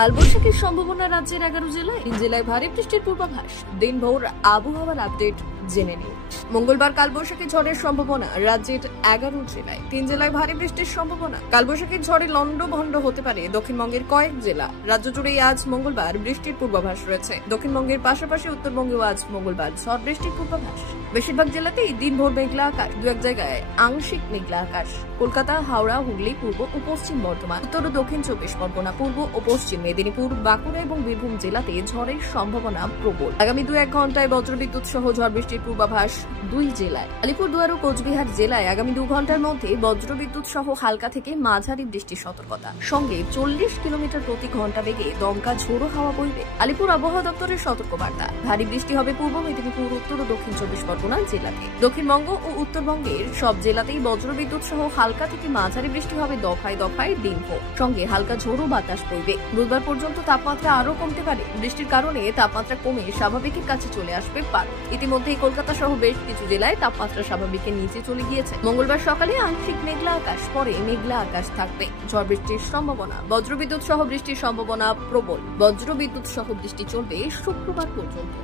কালবৈশাখীর সম্ভাবনা রাজ্যের 11 জেলায়, 3 জেলায় ভারী বৃষ্টির পূর্বাভাস। দিনভর আবহাওয়ার আপডেট জেনে নিন। মঙ্গলবার কালবৈশাখী ঝড়ের সম্ভাবনা রাজ্যের 11 জেলায়, 3 জেলায় ভারী বৃষ্টির সম্ভাবনা। কালবৈশাখীর ঝড়ে লন্ডভন্ড হতে পারে দক্ষিণবঙ্গের কয়েক জেলা। রাজ্য জুড়েই আজ মঙ্গলবার বৃষ্টির পূর্বাভাস রয়েছে। দক্ষিণবঙ্গের পাশাপাশি উত্তরবঙ্গেও আজ মঙ্গলবার ঝড় বৃষ্টির পূর্বাভাস। বেশিরভাগ জেলাতেই দিনভর মেঘলা আকাশ, দু এক জায়গায় আংশিক মেঘলা আকাশ। কলকাতা, হাওড়া, হুগলি, পূর্ব ও পশ্চিম বর্ধমান, উত্তর ও দক্ষিণ 24 পরগনা, পূর্ব ও পশ্চিম মেদিনীপুর, বাঁকুড়া এবং বীরভূম জেলাতে ঝড়ের সম্ভাবনা প্রবল। আগামী 2-1 ঘন্টায় বজ্রবিদ্যুৎ সহ ঝড় বৃষ্টির পূর্বাভাস 2 জেলায়। আলিপুরদুয়ার ও কোচবিহার জেলায় আগামী 2 ঘন্টার মধ্যে বজ্রবিদ্যুৎ সহ হালকা থেকে মাঝারি বৃষ্টির সতর্কতা, সঙ্গে 40 কিলোমিটার প্রতি ঘন্টা বেগে দমকা ঝোড়ো হাওয়া বইবে। আলিপুর আবহাওয়া দপ্তরের সতর্কবার্তা, ভারী বৃষ্টি হবে পূর্ব মেদিনীপুর, উত্তর ও দক্ষিণ 24 পরগনা জেলাতে। দক্ষিণবঙ্গ ও উত্তরবঙ্গের সব জেলাতেই বজ্রবিদ্যুৎ সহ হালকা থেকে মাঝারি বৃষ্টি হবে দফায় দফায় দিনভর, সঙ্গে হালকা ঝোড়ো বাতাস বইবে। বুধবার পর্যন্ত তাপমাত্রা আরো কমতে পারে। বৃষ্টির কারণে তাপমাত্রা কমে স্বাভাবিকের কাছে চলে আসবে পারে। ইতিমধ্যেই কলকাতা সহ বেশ কিছু জেলায় তাপমাত্রা স্বাভাবিকের নিচে চলে গিয়েছে। মঙ্গলবার সকালে আংশিক মেঘলা আকাশ, পরে মেঘলা আকাশ থাকবে। ঝড় বৃষ্টির সম্ভাবনা, বজ্রবিদ্যুৎ সহ বৃষ্টির সম্ভাবনা প্রবল। বজ্রবিদ্যুৎ সহ বৃষ্টি চলবে শুক্রবার পর্যন্ত।